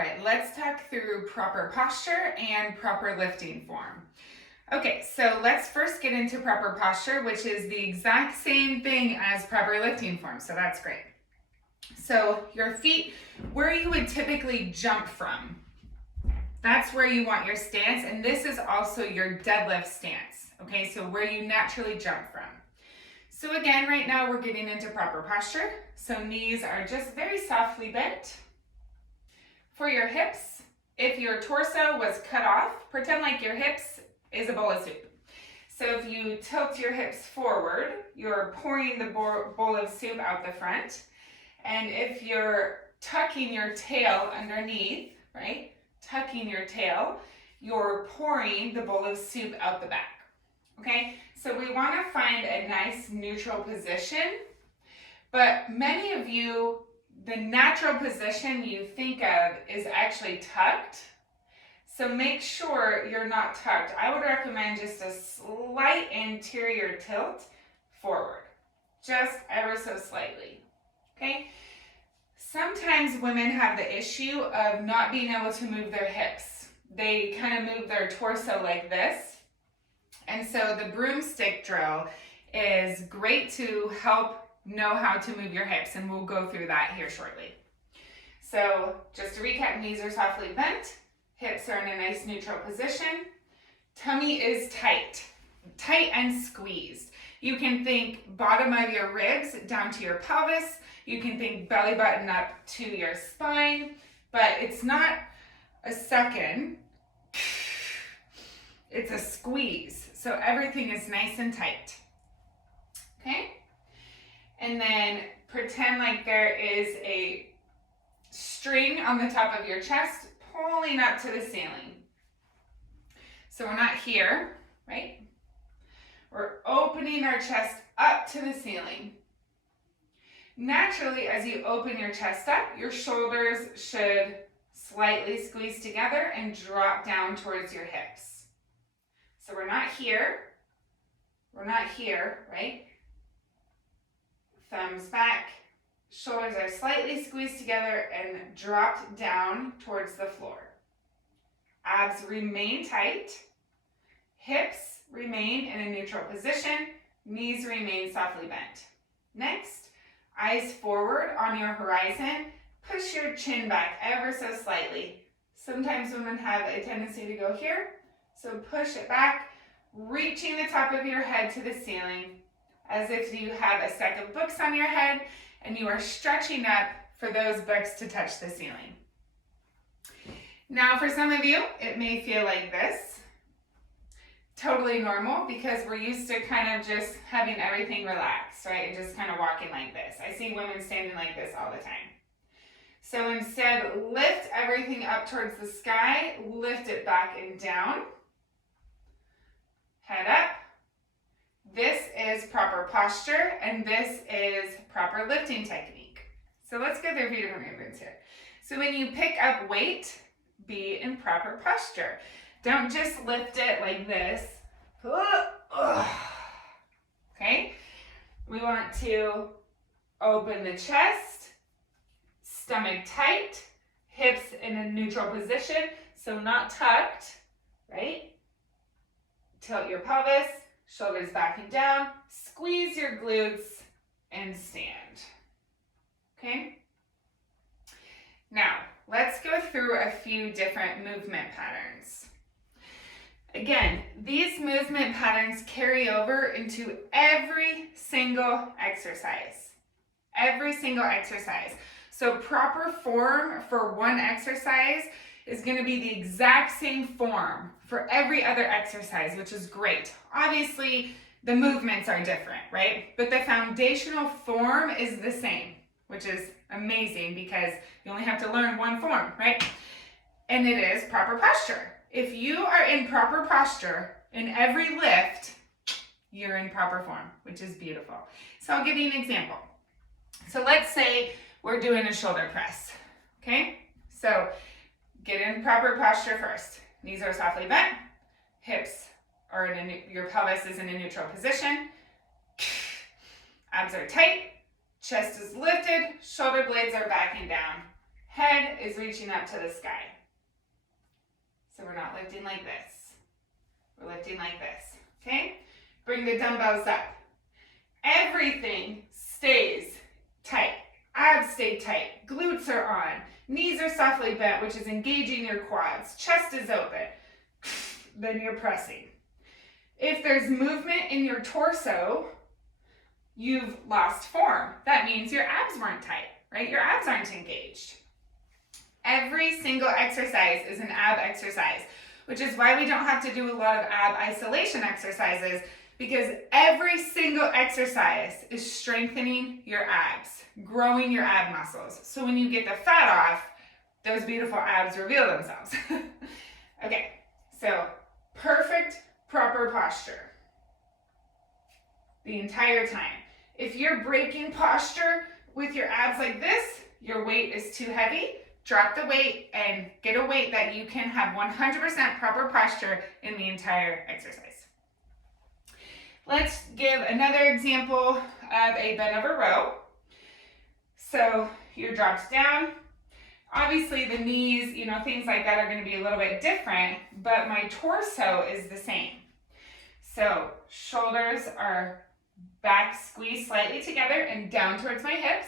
right, let's talk through proper posture and proper lifting form. Okay, so let's first get into proper posture, which is the exact same thing as proper lifting form, so that's great. So your feet, where you would typically jump from, that's where you want your stance, and this is also your deadlift stance, okay? So where you naturally jump from. So again, right now we're getting into proper posture. So knees are just very softly bent. For your hips, if your torso was cut off, pretend like your hips is a bowl of soup. So if you tilt your hips forward, you're pouring the bowl of soup out the front. And if you're tucking your tail underneath, right? Tucking your tail, you're pouring the bowl of soup out the back. Okay, so we want to find a nice neutral position, but many of you, the natural position you think of is actually tucked. So make sure you're not tucked. I would recommend just a slight anterior tilt forward, just ever so slightly. Okay. Sometimes women have the issue of not being able to move their hips. They kind of move their torso like this. And so the broomstick drill is great to help know how to move your hips, and we'll go through that here shortly. So just to recap, knees are softly bent, hips are in a nice neutral position, tummy is tight and squeezed. You can think bottom of your ribs down to your pelvis. You can think belly button up to your spine, but it's not a second, it's a squeeze. So everything is nice and tight, okay? And then pretend like there is a string on the top of your chest pulling up to the ceiling. So we're not here, right? We're opening our chest up to the ceiling. Naturally, as you open your chest up, your shoulders should slightly squeeze together and drop down towards your hips. So we're not here, right? Thumbs back, shoulders are slightly squeezed together and dropped down towards the floor. Abs remain tight, hips remain in a neutral position, knees remain softly bent. Next, eyes forward on your horizon, push your chin back ever so slightly. Sometimes women have a tendency to go here, so push it back, reaching the top of your head to the ceiling, as if you have a stack of books on your head and you are stretching up for those books to touch the ceiling. Now for some of you, it may feel like this. Totally normal, because we're used to kind of just having everything relaxed, right? And just kind of walking like this. I see women standing like this all the time. So instead, lift everything up towards the sky, lift it back and down. Head up. This is proper posture, and this is proper lifting technique. So let's go through a few different movements here. So when you pick up weight, be in proper posture. Don't just lift it like this. Okay? We want to open the chest, stomach tight, hips in a neutral position, so not tucked, right? Tilt your pelvis, shoulders back and down, squeeze your glutes, and stand. Okay? Now, let's go through a few different movement patterns. Again, these movement patterns carry over into every single exercise. Every single exercise. So proper form for one exercise is going to be the exact same form for every other exercise, which is great. Obviously, the movements are different, right? But the foundational form is the same, which is amazing because you only have to learn one form, right? And it is proper posture. If you are in proper posture in every lift, you're in proper form, which is beautiful. So I'll give you an example. So let's say we're doing a shoulder press, okay? So get in proper posture first. Knees are softly bent, hips are your pelvis is in a neutral position, abs are tight, chest is lifted, shoulder blades are backing down. Head is reaching up to the sky. So we're not lifting like this. We're lifting like this, okay? Bring the dumbbells up. Everything stays tight. Abs stay tight. Glutes are on. Knees are softly bent, which is engaging your quads. Chest is open. Then you're pressing. If there's movement in your torso, you've lost form. That means your abs weren't tight, right? Your abs aren't engaged. Every single exercise is an ab exercise, which is why we don't have to do a lot of ab isolation exercises, because every single exercise is strengthening your abs, growing your ab muscles. So when you get the fat off, those beautiful abs reveal themselves. Okay, so perfect, proper posture the entire time. If you're breaking posture with your abs like this, your weight is too heavy. Drop the weight and get a weight that you can have 100% proper posture in the entire exercise. Let's give another example of a bent over row. So you're dropped down. Obviously the knees, things like that are going to be a little bit different, but my torso is the same. So shoulders are back squeezed slightly together and down towards my hips.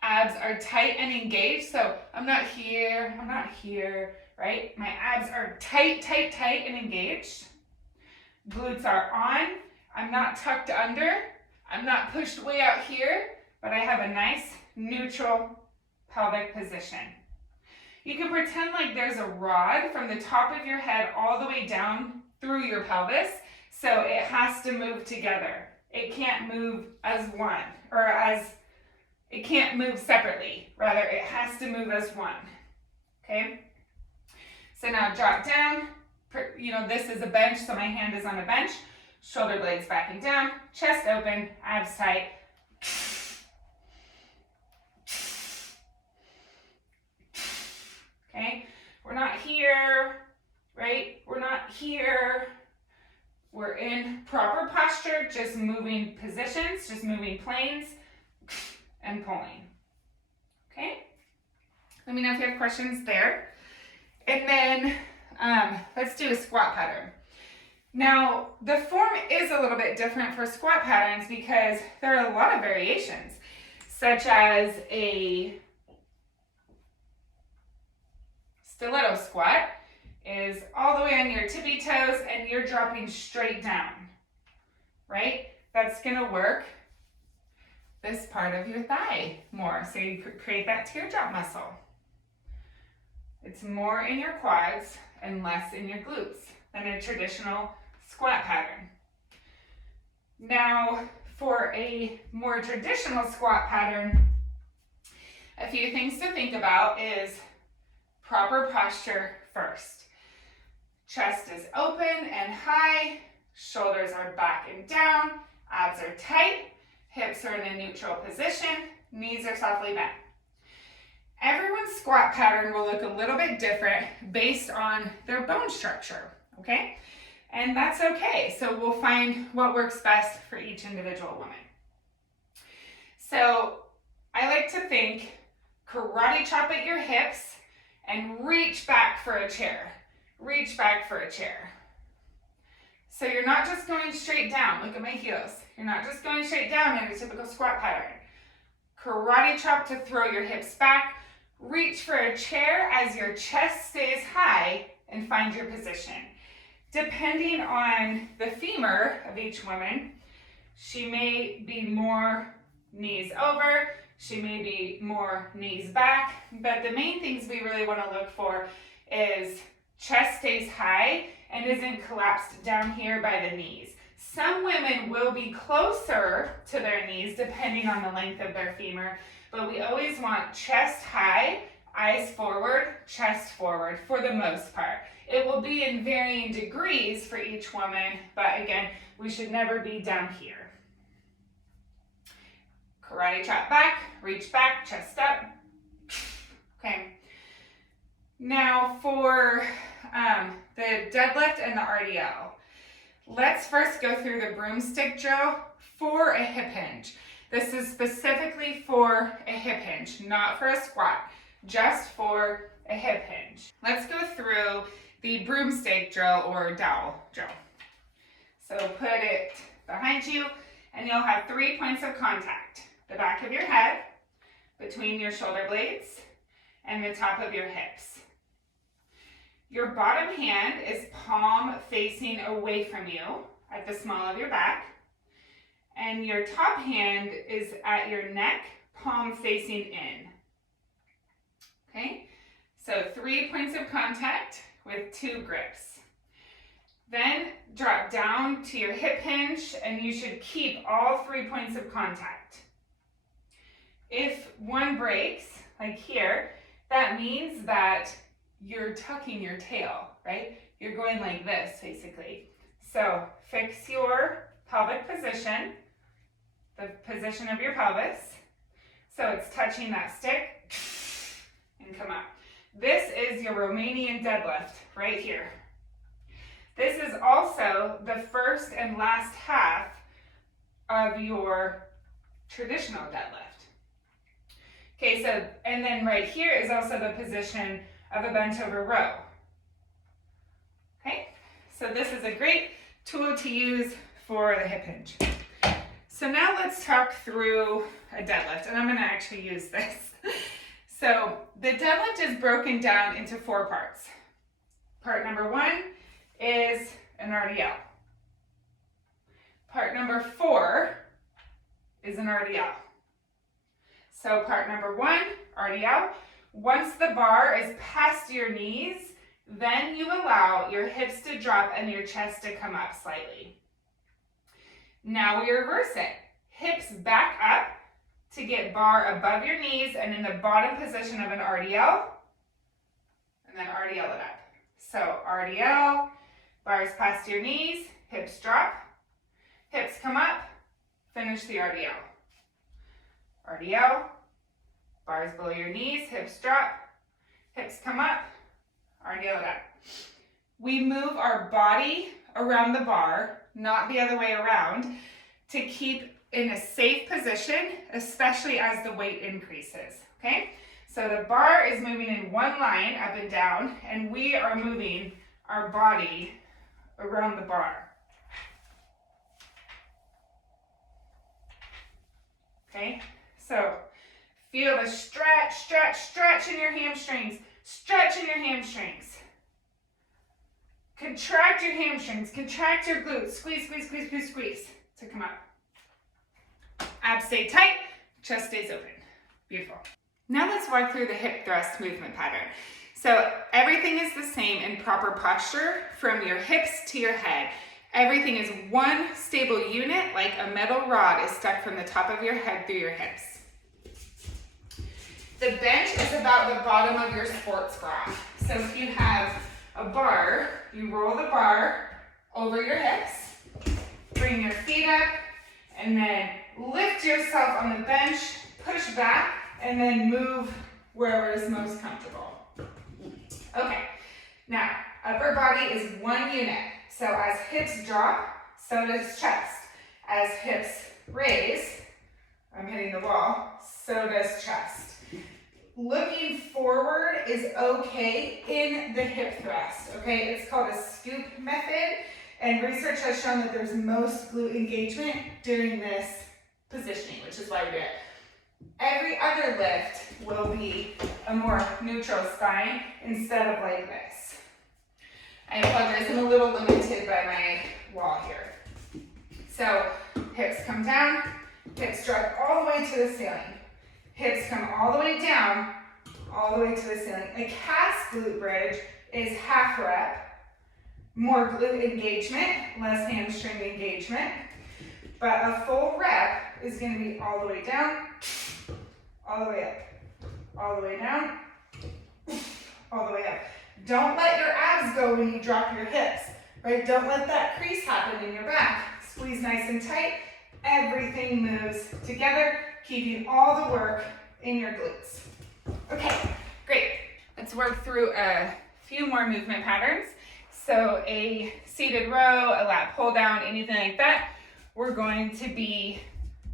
Abs are tight and engaged, so I'm not here, right? My abs are tight, tight, tight and engaged. Glutes are on. I'm not tucked under. I'm not pushed way out here, but I have a nice neutral pelvic position. You can pretend like there's a rod from the top of your head all the way down through your pelvis, so it has to move together. It can't move as one, it can't move separately. Rather, it has to move as one, okay? So now drop down. This is a bench, so my hand is on a bench. Shoulder blades backing down, chest open, abs tight. Okay, we're not here, right? We're not here. We're in proper posture, just moving positions, just moving planes and pulling. Okay, let me know if you have questions there. And then let's do a squat pattern. Now, the form is a little bit different for squat patterns because there are a lot of variations, such as a stiletto squat is all the way on your tippy toes and you're dropping straight down, right? That's gonna work this part of your thigh more, so you create that teardrop muscle. It's more in your quads and less in your glutes than a traditional squat pattern. Now, for a more traditional squat pattern, a few things to think about is proper posture first. Chest is open and high, shoulders are back and down, abs are tight, hips are in a neutral position, knees are softly bent. Everyone's squat pattern will look a little bit different based on their bone structure, okay? And that's okay. So we'll find what works best for each individual woman. So I like to think karate chop at your hips and reach back for a chair. Reach back for a chair. So you're not just going straight down. Look at my heels. You're not just going straight down in a typical squat pattern. Karate chop to throw your hips back. Reach for a chair as your chest stays high and find your position. Depending on the femur of each woman, she may be more knees over, she may be more knees back, but the main things we really want to look for is chest stays high and isn't collapsed down here by the knees. Some women will be closer to their knees depending on the length of their femur, but we always want chest high, eyes forward, chest forward for the most part. It will be in varying degrees for each woman, but again, we should never be down here. Karate chop back, reach back, chest up. Okay. Now for the deadlift and the RDL. Let's first go through the broomstick drill for a hip hinge. This is specifically for a hip hinge, not for a squat. just for a hip hinge. Let's go through the broomstick drill or dowel drill. So put it behind you and you'll have 3 points of contact. The back of your head, between your shoulder blades, and the top of your hips. Your bottom hand is palm facing away from you at the small of your back. And your top hand is at your neck, palm facing in. Okay, so 3 points of contact with 2 grips. Then drop down to your hip hinge and you should keep all 3 points of contact. If one breaks, like here, that means that you're tucking your tail, right? You're going like this, basically. So fix your pelvic position, the position of your pelvis. So it's touching that stick and come up. This is your Romanian deadlift right here. This is also the first and last half of your traditional deadlift. Okay, so, and then right here is also the position of a bent over row. Okay, so this is a great tool to use for the hip hinge. So now let's talk through a deadlift, and I'm gonna actually use this. So the deadlift is broken down into 4 parts. Part number 1 is an RDL. Part number 4 is an RDL. So part number 1, RDL. Once the bar is past your knees, then you allow your hips to drop and your chest to come up slightly. Now we reverse it. Hips back up to get bar above your knees and in the bottom position of an RDL, and then RDL it up. So RDL, bars past your knees, hips drop, hips come up, finish the RDL. RDL, bars below your knees, hips drop, hips come up, RDL it up. We move our body around the bar, not the other way around, to keep in a safe position, especially as the weight increases, okay? So the bar is moving in one line up and down, and we are moving our body around the bar. Okay, so feel the stretch in your hamstrings. Stretch in your hamstrings. Contract your hamstrings. Contract your glutes. Squeeze, squeeze, squeeze, squeeze, squeeze to come up. Abs stay tight. Chest stays open. Beautiful. Now let's walk through the hip thrust movement pattern. So everything is the same in proper posture from your hips to your head. Everything is one stable unit, like a metal rod is stuck from the top of your head through your hips. The bench is about the bottom of your sports bra. So if you have a bar, you roll the bar over your hips, bring your feet up, and then lift yourself on the bench, push back, and then move wherever is most comfortable. Okay, now upper body is one unit. So as hips drop, so does chest. As hips raise, I'm hitting the wall, so does chest. Looking forward is okay in the hip thrust, okay? It's called a scoop method, and research has shown that there's most glute engagement during this positioning, which is why we do it. Every other lift will be a more neutral spine instead of like this. I apologize, I'm a little limited by my wall here. So hips come down, hips drop all the way to the ceiling. Hips come all the way down, all the way to the ceiling. A cast glute bridge is half rep, more glute engagement, less hamstring engagement. But a full rep is going to be all the way down, all the way up, all the way down, all the way up. Don't let your abs go when you drop your hips, right? Don't let that crease happen in your back. Squeeze nice and tight. Everything moves together, keeping all the work in your glutes. Okay, great. Let's work through a few more movement patterns. So a seated row, a lat pull down, anything like that. We're going to be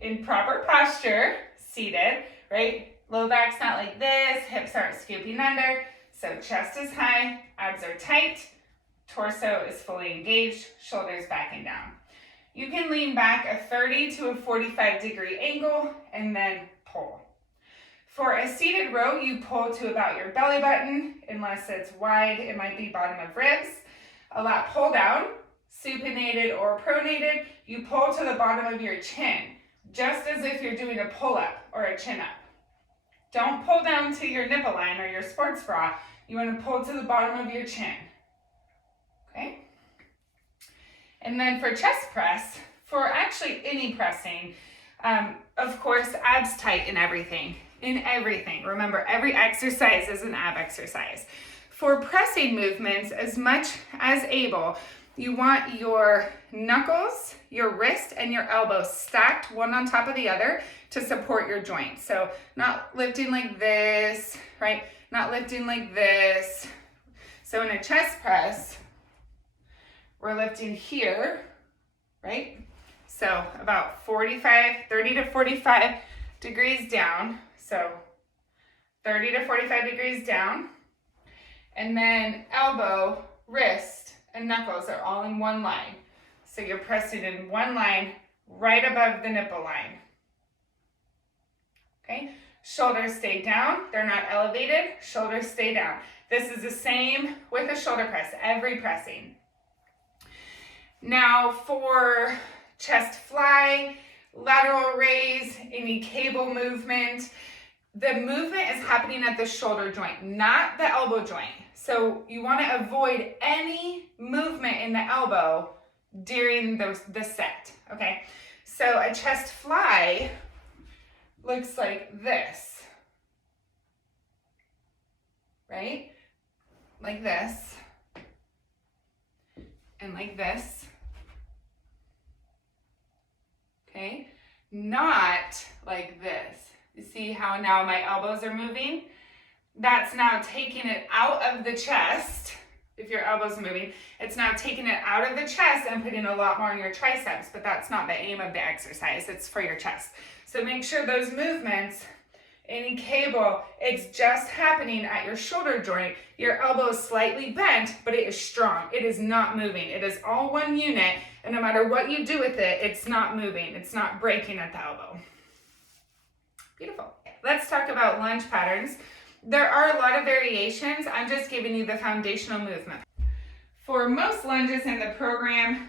in proper posture, seated, right? Low back's not like this, hips aren't scooping under, so chest is high, abs are tight, torso is fully engaged, shoulders backing down. You can lean back a 30 to a 45-degree angle and then pull. For a seated row, you pull to about your belly button. Unless it's wide, it might be bottom of ribs. A lat pull down, supinated or pronated, you pull to the bottom of your chin, just as if you're doing a pull-up or a chin-up. Don't pull down to your nipple line or your sports bra. You want to pull to the bottom of your chin. Okay? And then for chest press, for actually any pressing, of course, abs tight in everything. Remember, every exercise is an ab exercise. For pressing movements, as much as able, you want your knuckles, your wrist, and your elbow stacked one on top of the other to support your joint. So not lifting like this, right? Not lifting like this. So in a chest press, we're lifting here, right? So about 30 to 45 degrees down. So 30 to 45 degrees down. And then elbow, wrist, and knuckles are all in one line. So you're pressing in one line right above the nipple line. Okay? Shoulders stay down. They're not elevated. Shoulders stay down. This is the same with a shoulder press, every pressing. Now for chest fly, lateral raise, any cable movement, the movement is happening at the shoulder joint, not the elbow joint. So you want to avoid any movement in the elbow during the set, okay? So a chest fly looks like this, right? Like this, and like this, okay? Not like this. You see how now my elbows are moving? That's now taking it out of the chest. If your elbow's moving, it's now taking it out of the chest and putting a lot more in your triceps, but that's not the aim of the exercise. It's for your chest. So make sure those movements, any cable, it's just happening at your shoulder joint. Your elbow is slightly bent, but it is strong. It is not moving. It is all one unit, and no matter what you do with it, it's not moving. It's not breaking at the elbow. Beautiful. Let's talk about lunge patterns. There are a lot of variations. I'm just giving you the foundational movement. For most lunges in the program,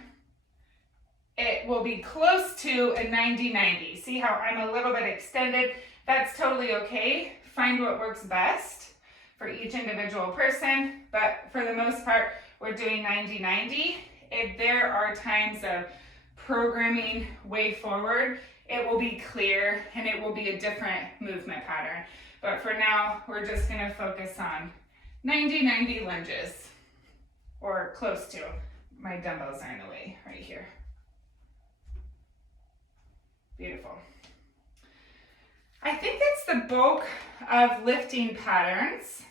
it will be close to a 90-90. See how I'm a little bit extended? That's totally okay. Find what works best for each individual person, but for the most part, we're doing 90-90. If there are times of programming way forward, it will be clear and it will be a different movement pattern. But for now, we're just gonna focus on 90-90 lunges, or close to. My dumbbells are in the way right here. Beautiful. I think that's the bulk of lifting patterns.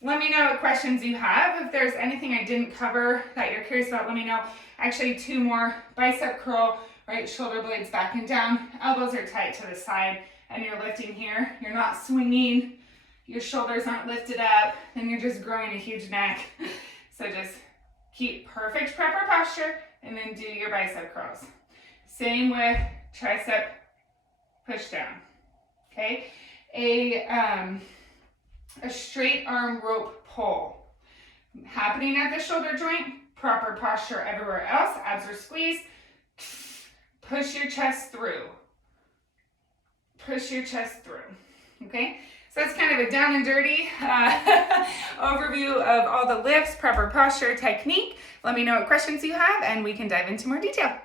Let me know what questions you have. If there's anything I didn't cover that you're curious about, let me know. Actually, 2 more. Bicep curl, right shoulder blades back and down. Elbows are tight to the side, and you're lifting here. You're not swinging. Your shoulders aren't lifted up, and you're just growing a huge neck. So just keep perfect prepper posture, and then do your bicep curls. Same with tricep push down. Okay, a straight arm rope pull happening at the shoulder joint, proper posture everywhere else. Abs are squeezed. Push your chest through. Push your chest through. Okay, so that's kind of a down and dirty overview of all the lifts, proper posture, technique. Let me know what questions you have, and we can dive into more detail.